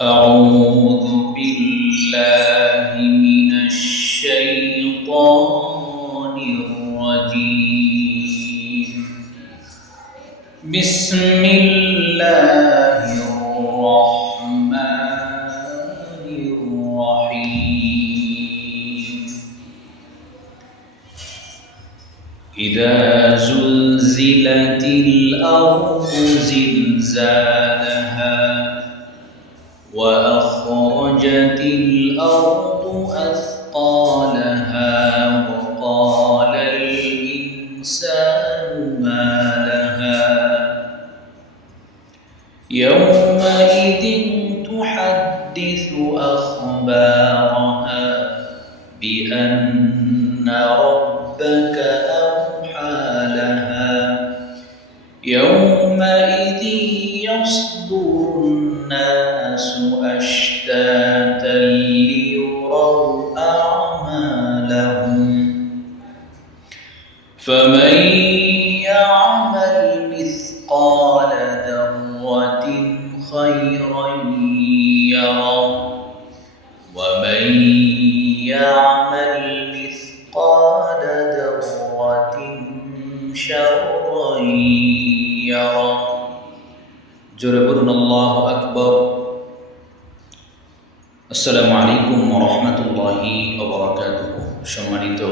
أعوذ بالله من الشيطان الرجيم بسم الله الرحمن الرحيم إذا زلزلت الأرض زلزالها وأخرجت الأرض أثقالها وقال الإنسان ما لها يومئذ تحدث أخبارها بأن ربك أوحى لها يومئذ يصدر الناس أشتاتا ليروا أعمالهم فمن يعمل مثقال ذرة خيرا يره ومن يعمل مثقال ذرة شرا يره জোরে বলুন আল্লাহু আকবার। আসসালামু আলাইকুম ওয়া রাহমাতুল্লাহি ওয়া বারাকাতুহু। সম্মানিত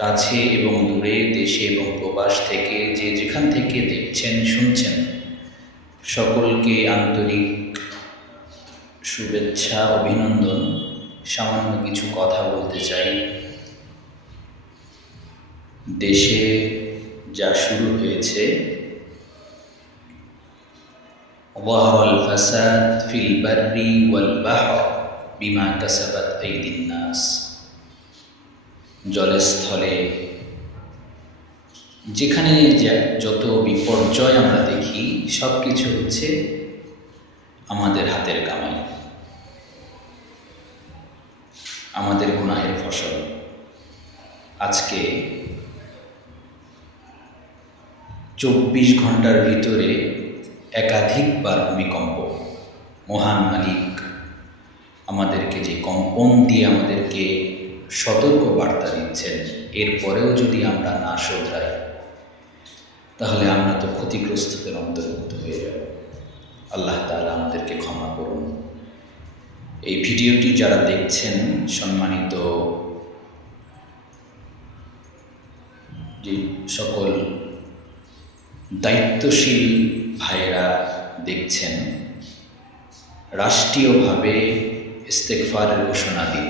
কাছে এবং দূরে, দেশে এবং প্রবাস থেকে যে যেখান থেকে দেখছেন শুনছেন, সকলকে আন্তরিক শুভেচ্ছা অভিনন্দন। সামান্য কিছু কথা বলতে চাই। দেশে যা শুরু হয়েছে, ظهر الفساد في البر والبحر بما كسبت أيدي الناس। জলস্থলে যেখানে যত বিপর্যয় আমরা দেখি, সব কিছু হচ্ছে আমাদের হাতের কামাই, আমাদের গুনাহের ফসল। আজকে 24 ঘন্টার ভিতরে একাধিকবার ভূমিকম্প। মহান মালিক আমাদেরকে যে কম্পন দিয়ে আমাদেরকে সতর্ক বার্তা দিচ্ছেন, এরপরেও যদি আমরা না শোধরাই, তাহলে আমরা তো ক্ষতিগ্রস্তদের অন্তর্ভুক্ত হয়ে যাব। আল্লাহ তাআলা আমাদেরকে ক্ষমা করুন। এই ভিডিওটি যারা দেখছেন, সম্মানিত যে সকল দায়িত্বশীল ভাইয়েরা দেখছেন, রাষ্ট্রীয়ভাবে ইস্তেগফারের ঘোষণা দিন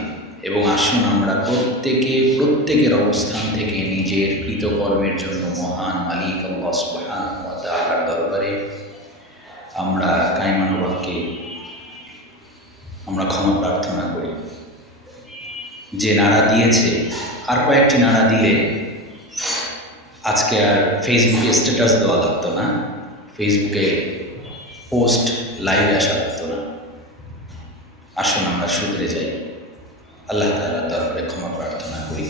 এবং আসুন আমরা প্রত্যেকের অবস্থান থেকে নিজের কৃতকর্মের জন্য মহান মালিক আল্লাহ সুবহানাহু ওয়া তাআলার দরবারে আমরা কায়মানুবাক্যে আমরা ক্ষমা প্রার্থনা করি। যে নাড়া দিয়েছে, আর কয়েকটি নাড়া দিলে আজকে আর ফেসবুকে স্ট্যাটাস দেওয়া লাগতো না, ফেসবুকে পোস্ট লাইভে আসা লাগতো না। আসুন আমরা শুধরে যাই, আল্লাহ তাআলার দরবারে ক্ষমা প্রার্থনা করি।